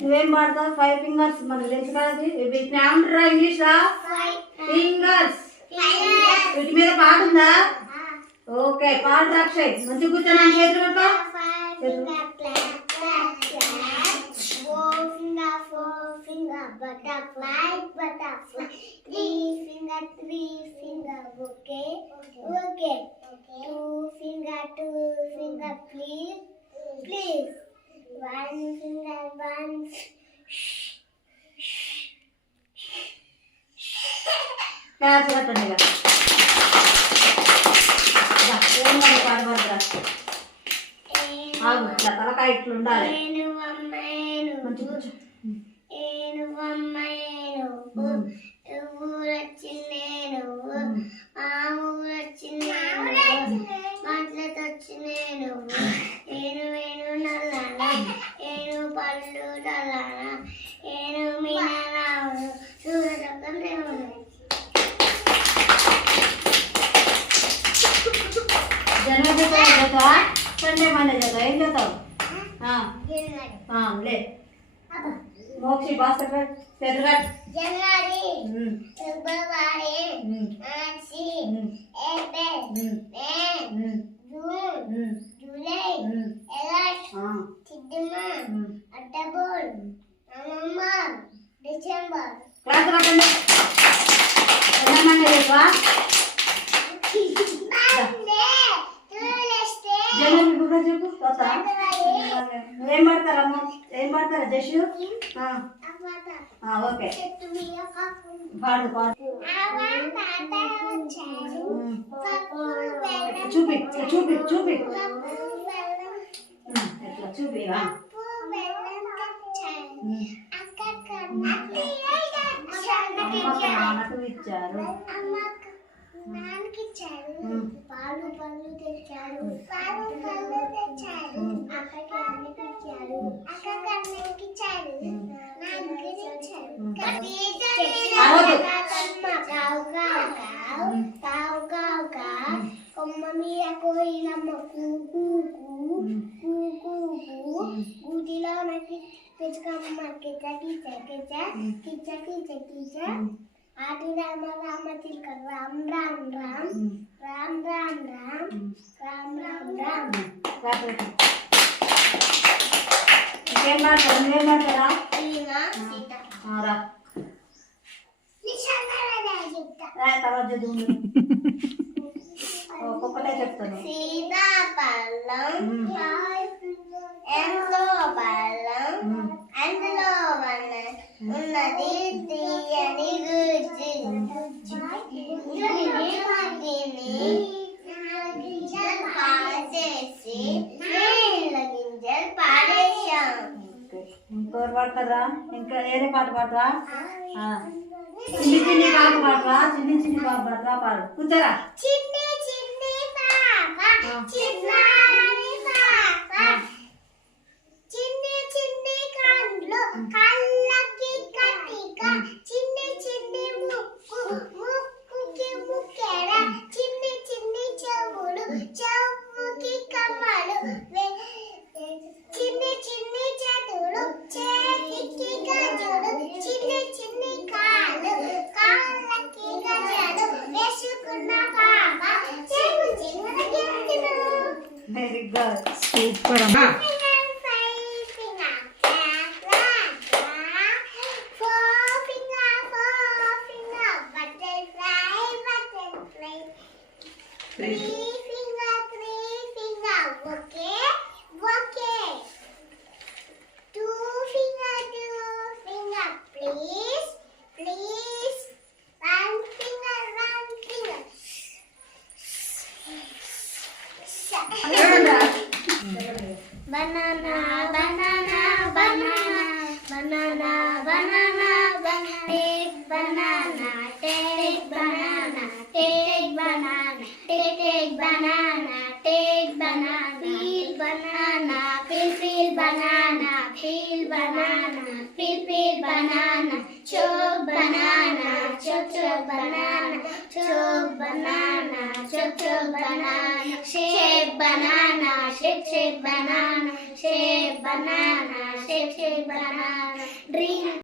నువ్వేం పాడతావు five fingers మనకు తెలుసు కదా. ఇవి ఏమంటారా ఇంగ్లీష్ రా ఫింగర్స్ వీటి మీద పాట ఉందా ఓకే పాడు అక్షయ్ మంచి కూర్చొని చేతులు పట్టుకో Butterfly, butterfly, three finger, three finger, okay, okay, two finger, two finger, please, please, one finger, one. పాడు పాడురా. ఆగు ఇట్లా తలకాయ ఇట్లా ఉండాలి ఏను అమ్మాయిను మంచి చదువుతావా సండే మండే చదువు ఏం చదువుతావు ఆ, ఆ, లే మోక్షి బాస్కెట్ పెద్దగట్ జనవరి ఫిబ్రవరి మార్చి ఏప్రిల్ మే జూన్ ఏం పడతారా జషు ఓకే పాడు పాడు. చూపి చూపి చూపి ఇట్లా చూపి. ఉమ్. అమ్మకి నాన్నకు ఇచ్చారు నాన్నకిచ్చారు ఉమ్. పాలు పళ్ళు తెచ్చారు పాలు పళ్ళు తెచ్చారు అక్కకి అన్నకి ఇచ్చారు అక్కకి అన్నకి ఇచ్చారు నాన్నకి ఇచ్చారు ఉమ్. టీచర్ అరవదు. కావు కావు కావు కావు కావు కావు కొమ్మ మీద కోయిలమ్మ కూ కూ కూ కూ కూ కూ గూటిలో నాకు పిచ్చుకమ్మ కిచ కిచ కిచ కిచ కిచ కిచ ఆది రామ రామ చిలక రామ్ రామ్ రామ్ రామ్ రామ్ రామ్ రామ్ రామ్ ఇంకేం నువ్వేం రా. తర్వాత చదువు ఒక్కొక్కటే చెప్తాను సీతాఫలం ఎంతో బలం అందులో ఉన్నది ఇంకోరు పాడతారా? ఇంకా ఏరే పాట పాడతావా. చిన్ని చిన్ని పాప పాడతావా చిన్ని చిన్ని పాప పాడతావా పాడు. కూర్చోరా. చిన్ని చిన్ని పాప ఆ. చిన్నారి పాప. చిన్ని చిన్ని కండ్లు కళ్ళకి కటిక. చిన్ని చిన్ని ముక్కు ముక్కుకి ముక్కెర చిన్ని చిన్ని చెవులు Very good. Super. Ah. Beijo. Banana, banana, banana, banana, banana, banana, take banana, take banana, take banana, take banana, take banana, peel banana, banana, peel banana, peel peel banana, chop banana, chop chop banana, chop banana, chop chop banana, banana, shape shape banana, shape banana, shape shape banana, drink